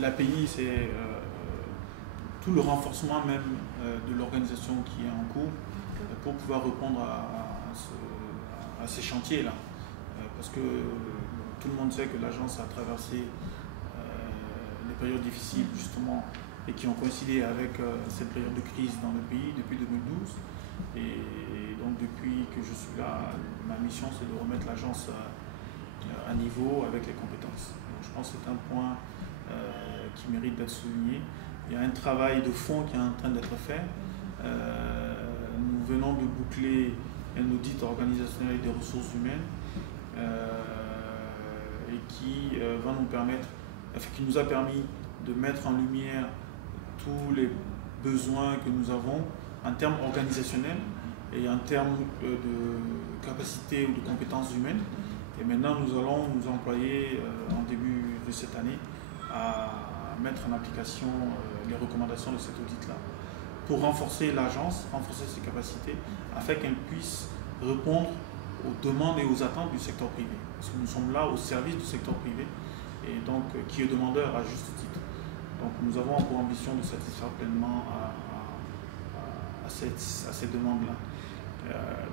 l'API, c'est tout le renforcement même de l'organisation qui est en cours pour pouvoir répondre à ces chantiers-là. Parce que tout le monde sait que l'agence a traversé des périodes difficiles justement et qui ont coïncidé avec cette période de crise dans le pays depuis 2012. Et donc depuis que je suis là, ma mission c'est de remettre l'agence à niveau avec les compétences. Donc, je pense que c'est un point qui mérite d'être souligné. Il y a un travail de fond qui est en train d'être fait. Nous venons de boucler un audit organisationnel des ressources humaines et qui va nous permettre, qui nous a permis de mettre en lumière tous les besoins que nous avons en termes organisationnels et en termes de capacité ou de compétences humaines. Et maintenant, nous allons nous employer en début de cette année à mettre en application les recommandations de cet audit-là pour renforcer l'agence, renforcer ses capacités, afin qu'elle puisse répondre aux demandes et aux attentes du secteur privé. Parce que nous sommes là au service du secteur privé, et donc qui est demandeur à juste titre. Donc nous avons pour ambition de satisfaire pleinement à ces demandes-là.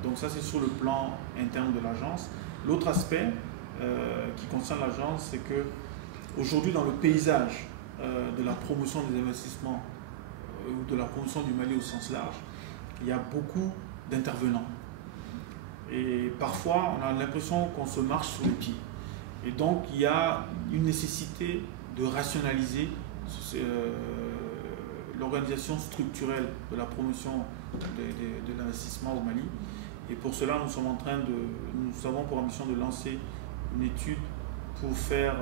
Donc ça c'est sur le plan interne de l'agence. L'autre aspect qui concerne l'agence, c'est que aujourd'hui dans le paysage de la promotion des investissements ou de la promotion du Mali au sens large, il y a beaucoup d'intervenants. Et parfois, on a l'impression qu'on se marche sur les pieds. Et donc, il y a une nécessité de rationaliser l'organisation structurelle de la promotion de l'investissement au Mali. Et pour cela, nous avons pour ambition de lancer une étude pour faire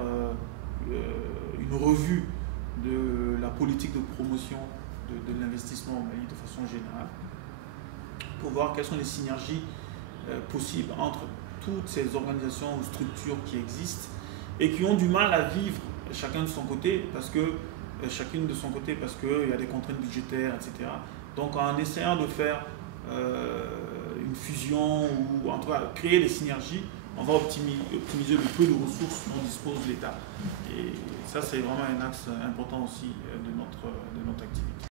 une revue de la politique de promotion de l'investissement au Mali de façon générale, pour voir quelles sont les synergies possibles entre toutes ces organisations ou structures qui existent et qui ont du mal à vivre chacune de son côté parce qu'il y a des contraintes budgétaires, etc. Donc en essayant de faire une fusion ou en tout cas créer des synergies, on va optimiser le peu de ressources dont dispose l'État. Et ça, c'est vraiment un axe important aussi de notre activité.